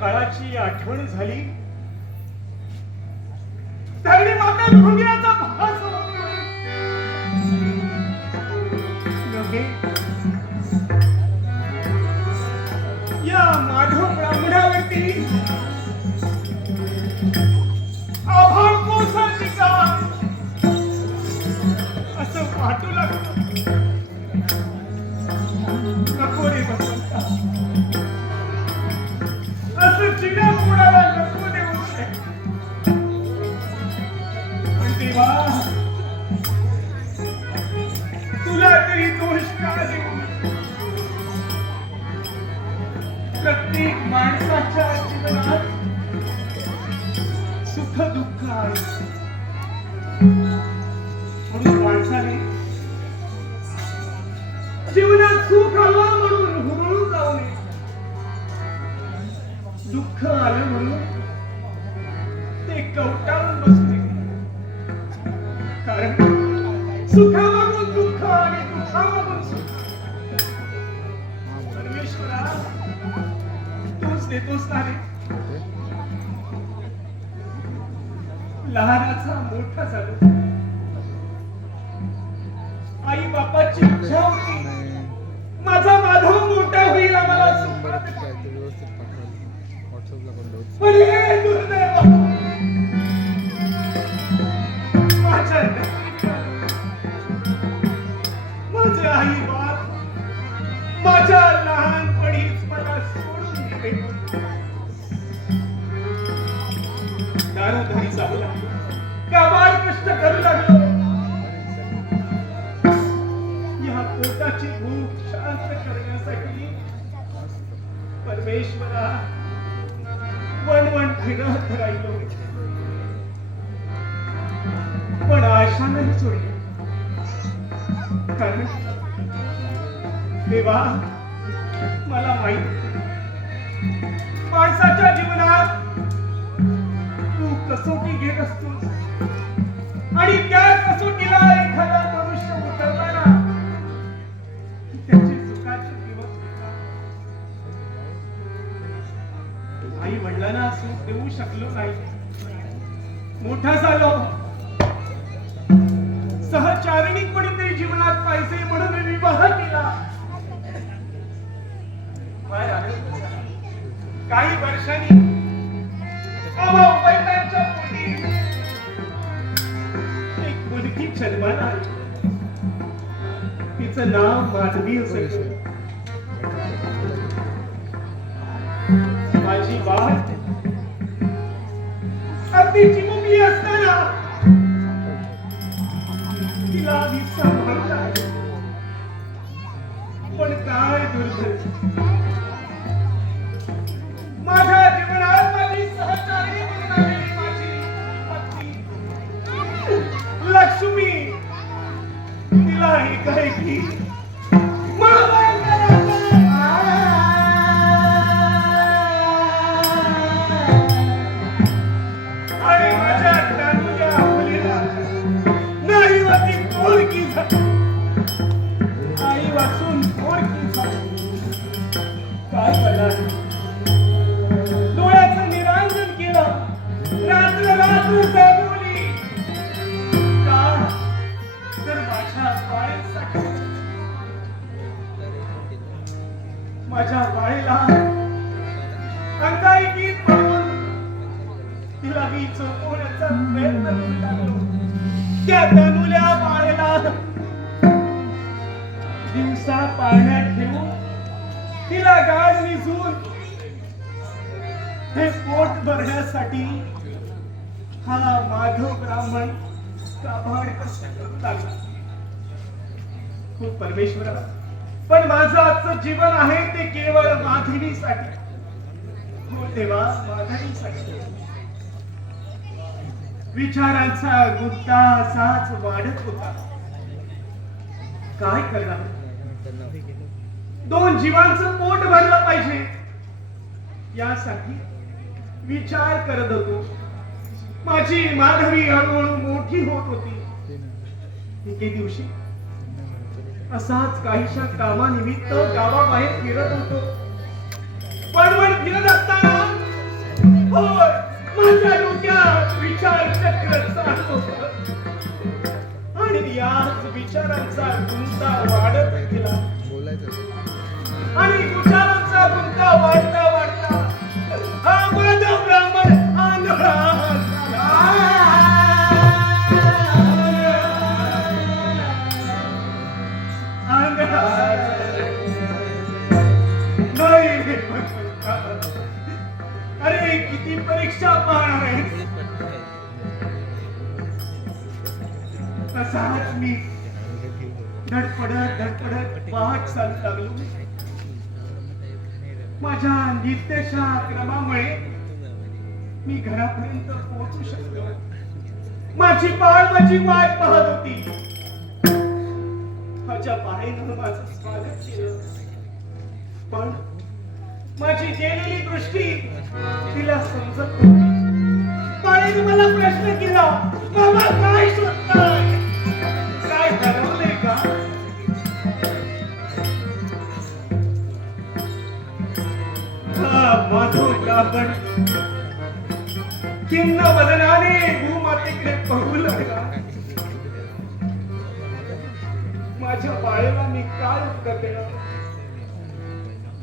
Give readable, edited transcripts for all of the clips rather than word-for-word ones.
काळाची आठवण झाली त्यावेळी माता भृंगीराचा भास नव्हे, या माधव ब्राह्मणावरती आभाळ कोसळली का असं वाटू लागलं. नको रे बसंता, असं चिडा मुडाला नको देऊ नये. पण देवा, तुला तरी दोष का देऊ? प्रत्येक माणसाच्या जीवनात सुख दुःख आहे. म्हणून माणसाने जीवनात सुख आलं म्हणून हुरळून जाऊ नये, दुःख आलं म्हणून ते कवटाळून बसू नये. कारण सुखामागून दुःख आणि दुःखामागून सुख. परमेश्वरा, तूच देतोस ना रे. लहानाचा मोठा झालो, आई बापाची इच्छा होती माझा माधव मोठा होईल, आम्हाला सुखात. पण हे दुर्दैव माझ्या माझे आई बाप माझ्या लहानपणीच मला सोडून गेले. दारादारी जाऊ लागलो, काबाड कष्ट करू लागलो. या पोटाची भूक शांत करण्यासाठी परमेश्वरा वणवण फिरत राहिलो. पण आशा नाही सोडली. कारण देवा, मला माहित माणसाच्या जीवनात तू कसोटी घेत असतोस आणि त्या कसोटीला एखादा मनुष्य उतरताना त्याची सुखाचे दिवस आई वडिलांना सुख देऊ शकलो नाही. मोठा झालो, सहचारिणी कोणीतरी जीवनात पाहिजे म्हणून विवाह केला. काही वर्षांनी अवैतांच्या पोटी एक मुलगी जन्माला आली. तिचं नाव माधवी असेल. माझी वाट अगदी चिमुकली असताना तिला मी सांभाळला. पण काय दुर्दैव, माझ्या जीवनात माझी सहचारी म्हणून आलेली माझी पत्नी लक्ष्मी तिला एकाएकी आणि माझ्या तानुच्या मुलीला नाही वाटी पोरकी झाली. आई वाचून पोरकी झाली. काय करणार? डोळ्याचं निरांजन केलं, रात्र रात्र जागवली. का तर माझ्या बाळेसाठी, माझ्या बाळेला अंगाई गीत म्हणून तिला मी चोपवण्याचा प्रयत्न करू लागलो. त्या तनुल्या बाळेला दिवसा पाळण्यात ठेवून तिला गाड विझून हे पोट भरण्यासाठी हा माधव ब्राह्मण काबाड कष्ट करू लागला. खूप परमेश्वरा, पण माझं आजचं जीवन आहे ते केवळ माधवीसाठी. हो देवा, माधवीसाठी. विचारांचा गुत्ता असाच वाढत होता. काय करणार? दोन जीवांचं पोट भरलं पाहिजे यासाठी विचार करत होतो. माझी माधवी हळूहळू मोठी होत होती. एके दिवशी असाच काहीशा कामानिमित्त गावाबाहेर फिरत होतो. पण फिरत असताना होय, माझ्या डोक्यात विचार चक्र चालत होतं. आणि याच विचारांचा गुंता वाढत गेला. आणि विचारांचा गुंता वाढता वाढता हा माधव ब्राह्मण आंधळा अरे किती परीक्षा पाहणार आहे. तसाच मी धडपडत वाट चालू लागलो. माझ्या नित्यशा क्रमामुळे मी घरापर्यंत पोहोचू शकलो. माझी बाळ माझी वाट पाहत होती. माझ्या बाळेनं माझं स्वागत केलं. पण माझी गेलेली दृष्टी तिला समजत नव्हती. बाळेने मला प्रश्न केला, बाबा काय शोधताय? काय हरवलंय का? माधव ब्राह्मण खिन्न वदनाने भूमातेकडे पाहू लागला. माझ्या बाळेला मी काय उत्तर देणार?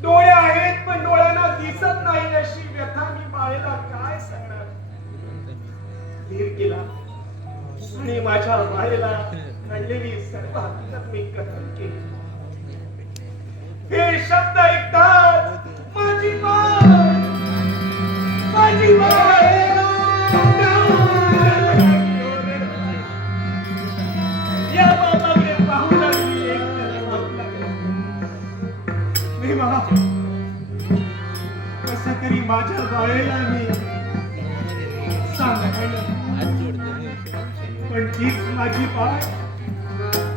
डोळे आहेत पण डोळ्यांना दिसत नाही अशी व्यथा मी बाळेला काय सांगणार? धीर केला आणि माझ्या बाळेला घडलेली सर्व हकीकत मी कथन केली. हे शब्द ऐकतात माझी बाळ माझी बाळ या बाबाकडे पाहू लागली. एक कसं तरी माझ्या बाळेला मी सांभाळलं. पण तीच माझी बाळ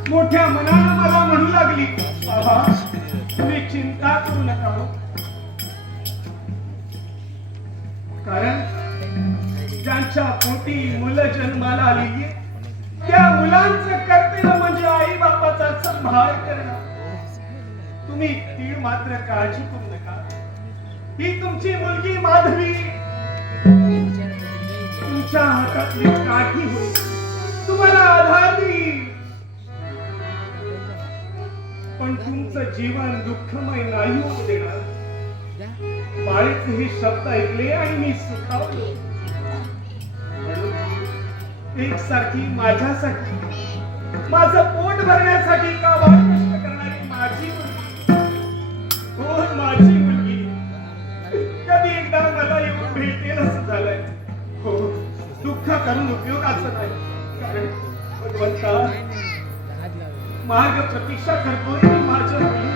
मोठ्या मनानं मला म्हणू लागली, बाबा तुम्ही चिंता करू नका. कारण ज्यांच्या पोटी मुलं जन्माला आली त्या मुलांचं कर्तव्य म्हणजे आई बापाचा सांभाळ करणं. तुम्ही तीळ मात्र काळजी करू नका. ही तुमची मुलगी माधवी तुमच्या हातातली काठी होईल, तुम्हाला आधार देईल. पण तुमचं जीवन दुःखमय नाही होऊ देणार. बाळेचे हे शब्द ऐकले आणि मी सुखावलो. एकसारखी माझ्यासाठी माझं पोट भरण्यासाठी का वाट कष्ट करणारी माझी मुलगी, हो माझी मुलगी कधी एकदा मला येऊन भेटेल असं झालंय. हो दुःख करून उपयोगाचं नाही. कारण भगवंता मार्ग प्रतीक्षा करतोय माझ्या मुलीची.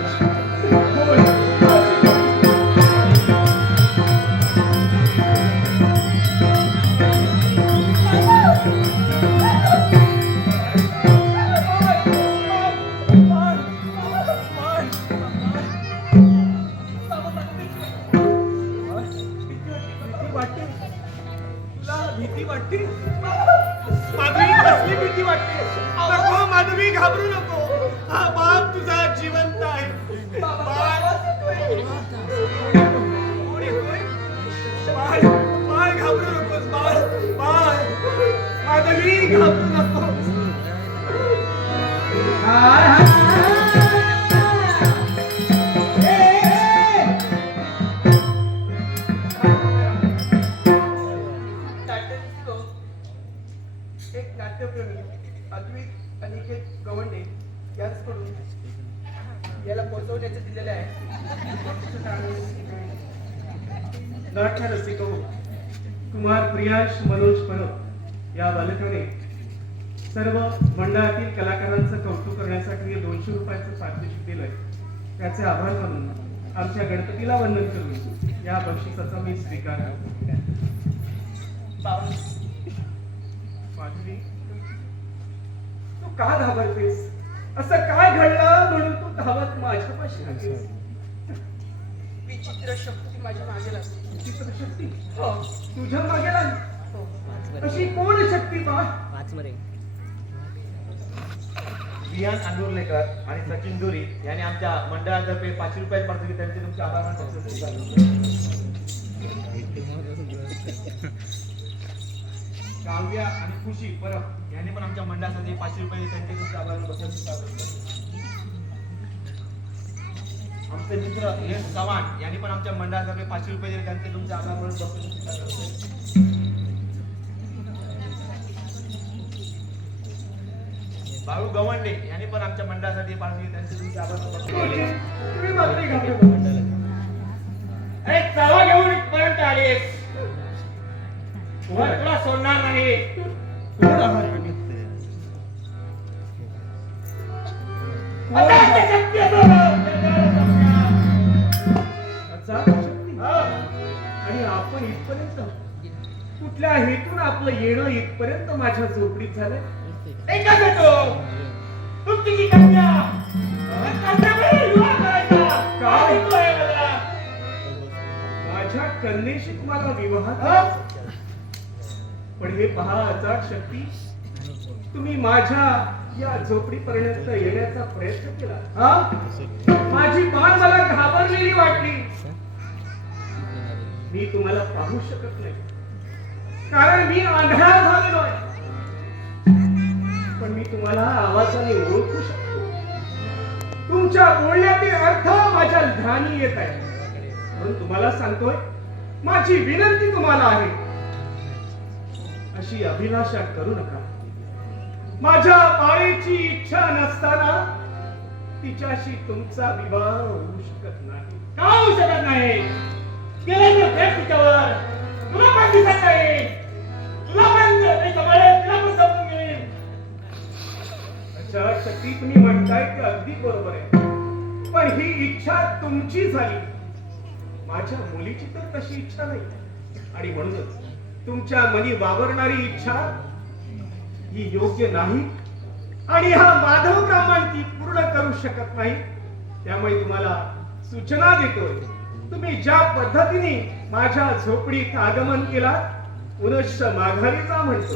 भीती वाटते माधवी, कसली भीती वाटते? नको माधवी, घाबरू नको. हा बाप तुझा जिवंत आहे. बाळ घाबरू नकोस. बाळ माधवी घाबरू नकोस. एक नाट्यप्रेमी अद्वैत अनिकेत गवंडे यांच्याकडून याला पोहोचवण्याचे दिलेले आहे. नाट्य रसिक कुमार प्रियाश मनोज परब या बालकाने सर्व मंडळातील कलाकारांचं कौतुक करण्यासाठी 200 रुपयाचं पारितोषिक दिलंय. त्याचे आभार मानून आमच्या गणपतीला वंदन करून या बक्षिसाचा मी स्वीकार करतो. माधवी, तू का घाबरतेस? असं काय घडलं म्हणून तू धावत माझ्यापाशी आलीस? विचित्र शक्ती माझ्या मागे लागली. विचित्र शक्ती? हो, तुझ्या मागे लागली. अशी कोण शक्ती बा? विहान अंदुरलेकर आणि सचिन दुरी यांनी आमच्या मंडळातर्फे 500 रुपये पाठवले. त्यांचे तुमचे आभार मानतो. काव्या आणि खुशी परब यांनी पण आमच्या मंडळासाठी 500 रुपये त्यांचे तुमचे आभार बसत आमचे मित्र यश चव्हाण यांनी पण आमच्या मंडळासाठी 500 रुपये दिले त्यांचे तुमचे आभार बसत बाळू गवंडे यांनी पण आमच्या मंडळासाठी 500 त्यांचे तुमचे आभार तुम्ही मात्र घाबरता. अरे चावा घेऊन इथपर्यंत आलीस तुला सोडणार नाही कोण आहात तुम्ही? आता शक्ती असो. अचाट शक्ती? आणि आपण इथपर्यंत कुठल्या हेतून आपलं येणं इथपर्यंत माझ्या झोपडीत झालंय? एकच येतो तुमची की कन्या कन्याकडे विवाह करायचा काय? हेतू आहे मला. माझ्या कन्येशी तुम्हाला विवाह? पण हे पहा अचाट शक्ती, तुम्ही माझ्या या झोपडीपर्यंत येण्याचा प्रयत्न केला. माझी मान मला घाबरलेली वाटली. मी तुम्हाला पाहू शकत नाही कारण मी आंधळा झालेलो आहे. पण मी तुम्हाला आवाजाने ओळखू शकतो. तुमच्या बोलण्यातील अर्थ माझ्या ध्यानी येत आहे. म्हणून तुम्हाला सांगतोय, माझी विनंती तुम्हाला आहे, अशी अभिलाषा करू नका. माझ्या बाळेची इच्छा नसताना तिच्याशी तुमचा विवाह होऊ शकत नाही. का होऊ शकत नाही गेले तर फेक तिच्यावर तुला पण दिसत नाही तुला पण नाही सांभाळेल तुला पण समजून घेईल. अचाट शक्ती, तुम्ही म्हणताय ते अगदी बरोबर आहे. पण ही इच्छा तुमची झाली. माझ्या मुलीची तर तशी इच्छा नाही. आणि म्हणूनच तुमच्या मनी वावरणारी इच्छा ही योग्य नाही. आणि हा माधव ब्राह्मण ती पूर्ण करू शकत नाही. त्यामुळे तुम्हाला सूचना देतोय, तुम्ही ज्या पद्धतीने माझ्या झोपडीत आगमन केला पुनश्च माघारी जा म्हणतो.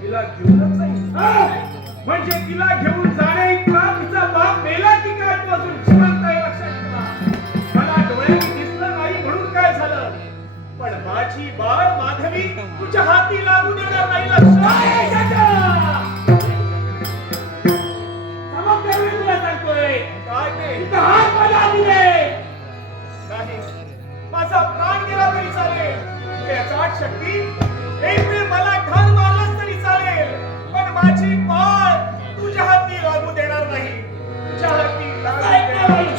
तिला घेऊनच जाईल. म्हणजे तिला घेऊन जाणे इतका तिचा बाप मेला की काय तो अजून जिवंत आहे, लक्षात ठेवा. मला डोळ्याने दिसलं नाही म्हणून काय झालं, पण माझी बाळ माधवी तुझ्या हाती लागू देणार नाही. तुला सांगतोय काय ते? इथं हात मला दिले नाही, माझा प्राण गेला तरी चालेल. हे अचाट शक्ती, एक वेळ मला ठार मारलंच तरी चालेल, पण माझी बाळ तुझ्या हाती लागू देणार नाही. तुझ्या हाती लागू देणार नाही.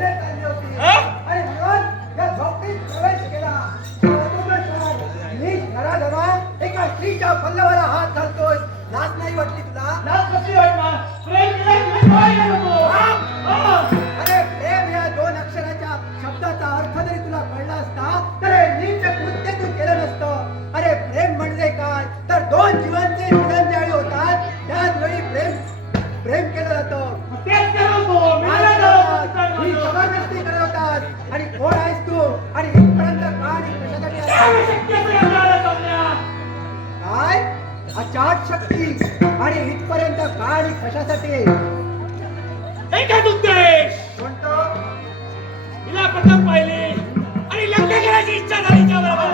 मेहनत चालली होती हा? आणि म्हणून या झोपडीत प्रवेश केला. मी घराजवळ एका स्त्रीच्या पल्लवाला हात घालतोय. लाज नाही वाटली तुला? लाज कसली वाटणार? प्रेम केलं की नाही केलं तू? हा? अरे प्रेम या दोन अक्षराच्या शब्दाचा अर्थ जरी तुला कळला असता तर हे नीच कृत्य तू केलं नसतं. अरे प्रेम म्हणजे काय तर दोन जीवांचे मिलन ज्यावेळी होतात त्याच वेळी प्रेम केलं जातं. तेच केलं होतो. मी काय नाही करतात? केलं. ही जबरदस्ती करत होतात. आणि कोण आहेस तू आणि इथपर्यंत का आणि कशासाठी काय आला? शक्य असं आपल्याला समजा? काय अचाट शक्ती आणि इथपर्यंत का आणि कशासाठी? एकच उद्देश. कोणतं? हिला प्रथम पाहिले आणि लग्न करायची इच्छा झाली हिच्याबरोबर.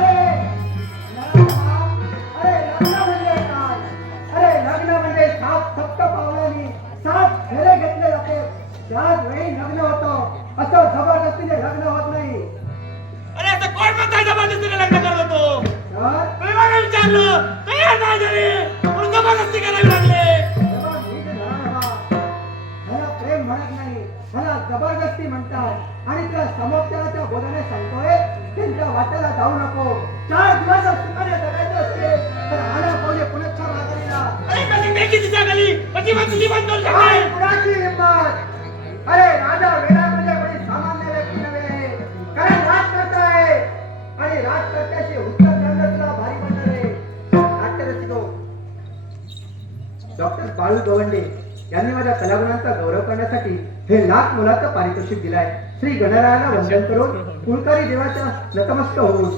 अरे लग्न म्हणजे काय? अरे लग्न म्हणजे 7 सप्त पावलांनी 7 फेरे घेतले जाते. त्याच वेळी लग्न होतं. असं जबरदस्तीने लग्न होत नाही. अरे आता कोण म्हणताय जबरदस्तीने लग्न करत होतो? तर प्रेमाने विचारलं तयार नाही झाली म्हणून जबरदस्ती करावी लागले. तेव्हा नीट धरा बाबा. ह्याला प्रेम म्हणत नाही, ह्याला जबरदस्ती म्हणतात. आणि तुला समोरच्याच्या बोलणे सांगतोय त्यांच्या वाट्याला जाऊ नको. 4 दिवस सुखाने जगायचं असते तर आला पावले पुण्याच्या माघारीला. अरे कधी देखी तिच्या गली कधी मग तुझी बंद काय कुणाची हिंमत? अरे राजा वेडा म्हणजे कोणी सामान्य व्यक्ती नव्हे. कारण राजकर्ता आहे आणि राजकर्त्याशी उत्तर करणं तुला भारी पडणार आहे. नाट्यरसिको डॉक्टर बाळू गवंडे यांनी माझ्या कलागुणांचा गौरव करण्यासाठी हे लाख मोलाचं पारितोषिक दिलाय. श्री गणरायाला वंदन करून कुलकर्णी देवाच्या नतमस्तक होऊन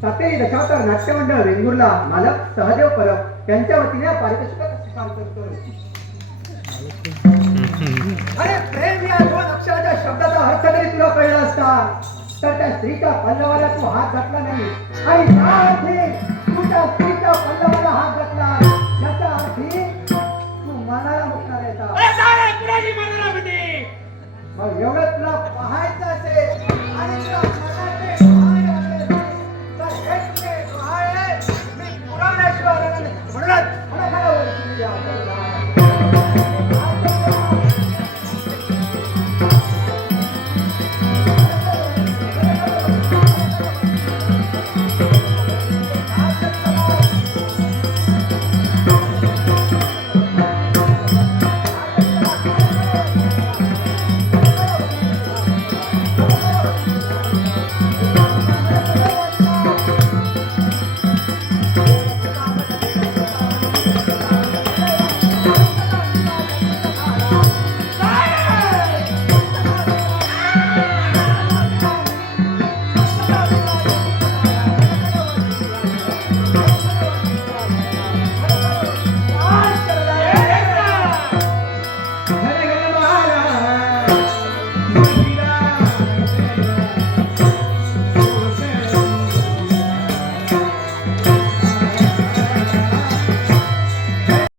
सातेरी दशावतार नाट्य मंडळ वेंगुर्ला मालक सहदेव परब यांच्या वतीने पारितोषिकाचा स्वीकार करतो. अरे प्रेम या 2 अक्षराच्या शब्दाचा अर्थ जरी तुला कळला असता तर त्या स्त्रीच्या पल्लवाला तू हात घातला नाही आणि त्या अर्थी तू त्या स्त्रीच्या पल्लवाला हात घातला याचा अर्थी तू मनाला मुकणार आहे का? अरे सारे कुणाची मनाला होती? मग एवढं तुला पाहायचं